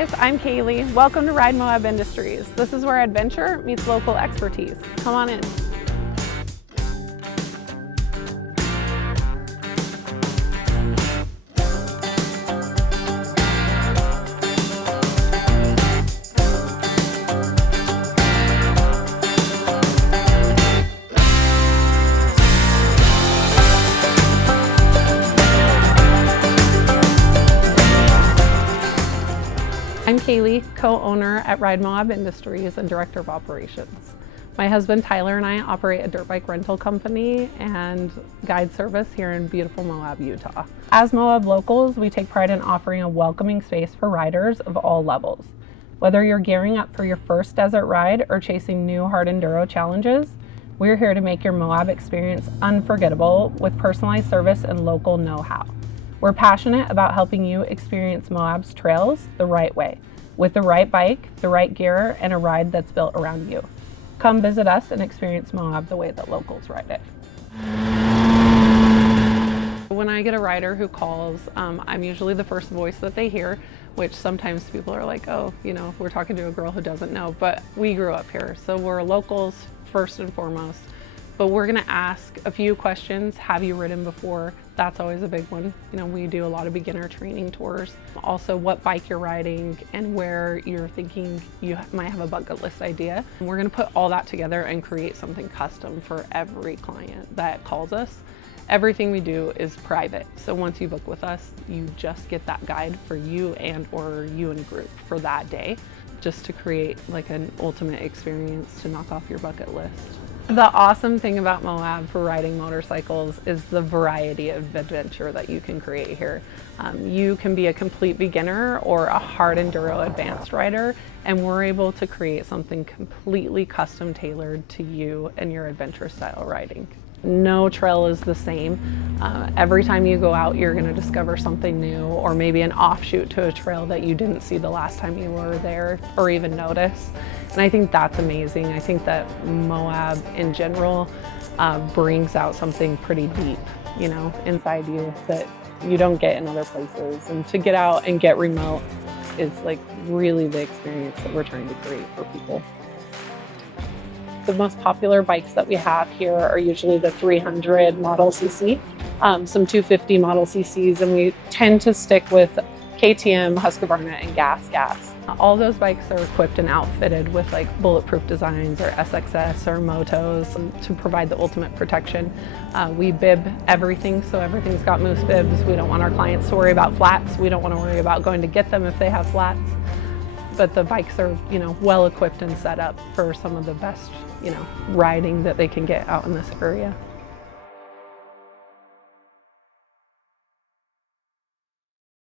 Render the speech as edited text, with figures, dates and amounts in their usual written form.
guys, I'm Kaylee. Welcome to Ride Moab Industries. This is where adventure meets local expertise. Come on in. I'm Kaylee, co-owner at Ride Moab Industries and Director of Operations. My husband Tyler and I operate a dirt bike rental company and guide service here in beautiful Moab, Utah. As Moab locals, we take pride in offering a welcoming space for riders of all levels. Whether you're gearing up for your first desert ride or chasing new hard enduro challenges, we're here to make your Moab experience unforgettable with personalized service and local know-how. We're passionate about helping you experience Moab's trails the right way, with the right bike, the right gear, and a ride that's built around you. Come visit us and experience Moab the way that locals ride it. When I get a rider who calls, I'm usually the first voice that they hear, which sometimes people are like, oh, you know, we're talking to a girl who doesn't know, but we grew up here. So we're locals first and foremost. But we're gonna ask a few questions. Have you ridden before? That's always a big one. You know, we do a lot of beginner training tours. Also, what bike you're riding and where you're thinking you might have a bucket list idea. And we're gonna put all that together and create something custom for every client that calls us. Everything we do is private. So once you book with us, you just get that guide for you and or you and a group for that day, just to create like an ultimate experience to knock off your bucket list. The awesome thing about Moab for riding motorcycles is the variety of adventure that you can create here. You can be a complete beginner or a hard enduro advanced rider, and we're able to create something completely custom tailored to you and your adventure style riding. No trail is the same. Every time you go out, you're gonna discover something new, or maybe an offshoot to a trail that you didn't see the last time you were there or even notice. And I think that's amazing. I think that Moab in general brings out something pretty deep, you know, inside you that you don't get in other places. And to get out and get remote is like really the experience that we're trying to create for people. The most popular bikes that we have here are usually the 300 model CC, some 250 model CCs, and we tend to stick with KTM, Husqvarna, and Gas. All those bikes are equipped and outfitted with like bulletproof designs or SXS or motos to provide the ultimate protection. We bib everything, so everything's got moose bibs. We don't want our clients to worry about flats. We don't want to worry about going to get them if they have flats. But the bikes are, you know, well equipped and set up for some of the best, you know, riding that they can get out in this area.